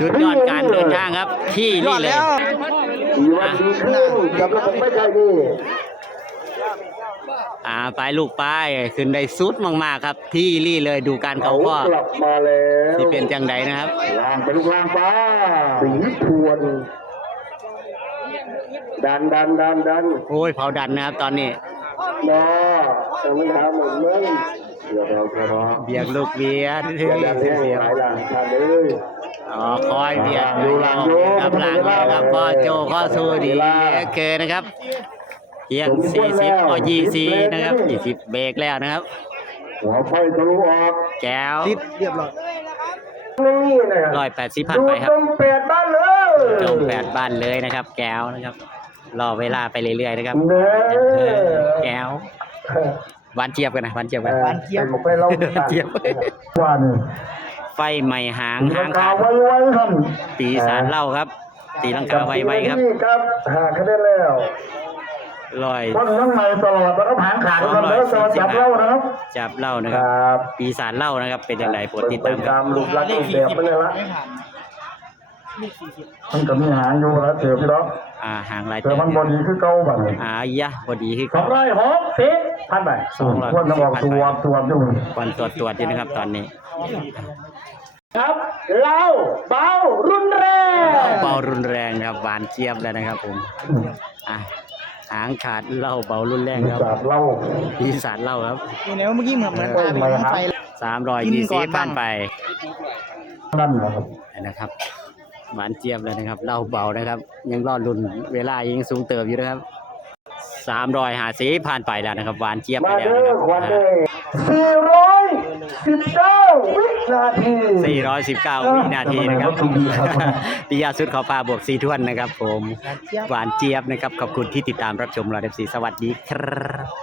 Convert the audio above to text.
สุดยอดการเดินทางครับที่นี่เลยวันดีขึ้นกับระบบไม่ใช่นี่ไปลูกไปขึ้นได้สุดมากๆครับที่นี่เลยดูการเขาก็กลับมาแล้วที่เป็นจังใดนะครับล่างไปลูกล่างฟ้าสีทวนดันโอ้ยเผาดันนะครับตอนนี้มาแต่ไม่ทำเหมือนเมื่อเดี๋ยวเราเบียกลูกเบียดเดี๋ยวดันให้หลายหลังทานเลยคอยเบียดอยู่หลังครับหลังเลยครับพ่อโจข้อสู้ดีเกินนะครับเพียง40ก็20นะครับ20เบรกแล้วนะครับหัวไฟทะลุออกแก้วเรียบร้อยนี่นะ 180ผ่านไปครับดูตรงเป็ดบ้านเลยจม8บ้านเลยนะครับแก้วนะครับรอเวลาไปเรื่อยๆนะครับเด้อแก้วหวานเจี๊ยบกันนะหวานเจี๊ยบกันไปเราเจี๊ยบวันไฟใหม่หางข่าขาดไว้ท่านตีสารเล่าครับ ตีลังกาไวๆครับครับหาคะแนนแล้วร้อยต้นน้ำใหม่ตลอดแล้วก็ผางขาดกันแล้วจับเล่านะครับจับเล่านะคครับรับปีศาจเล่านะครับ เป็นอย่างไรโปรดติดไปตามคตารับมรูปลักษณ์รูปแบบไปเลยละไม่ผ่านมันก็มีหางอยู่แล้วเสือพี่น้องหางลายเสือมันบอดีคือเก่าบัดยะพอดีคือสองร้อยหกสิบพันไปควรจะบอกตัวอยู่วันตรวจอยู่นะครับตอนนี้ครับเล่าเบารุนแรงเบารุนแรงครับหวานเจี๊ยบแล้วนะครับผมหางขาดเล่าเบารุนแรงครับจับเล่าปีศาจเล่าครับนี่เนี่ยเมื่อกี้เหมือนตาเป็นน้ำไฟเลย 320ผ่านไปนั่นนะครับนะครับหวานเจี๊ยบแล้วนะครับเล่าเบานะครับ ยังรอดรุ่นเวลายังสูงเติบอยู่นะครับ350ผ่านไปแล้วนะครับหวานเจี๊ยบไปมาแล้วเด้นะอครับควันเด้419 วินาที 419 วินาทีนะครับปิยาสุดขอฟ้าบวก4ถ้วนนะครับผมหวานเจี๊ยบนะครับขอบคุณที่ติดตามรับชมเราเดฟซีสวัสดีครับ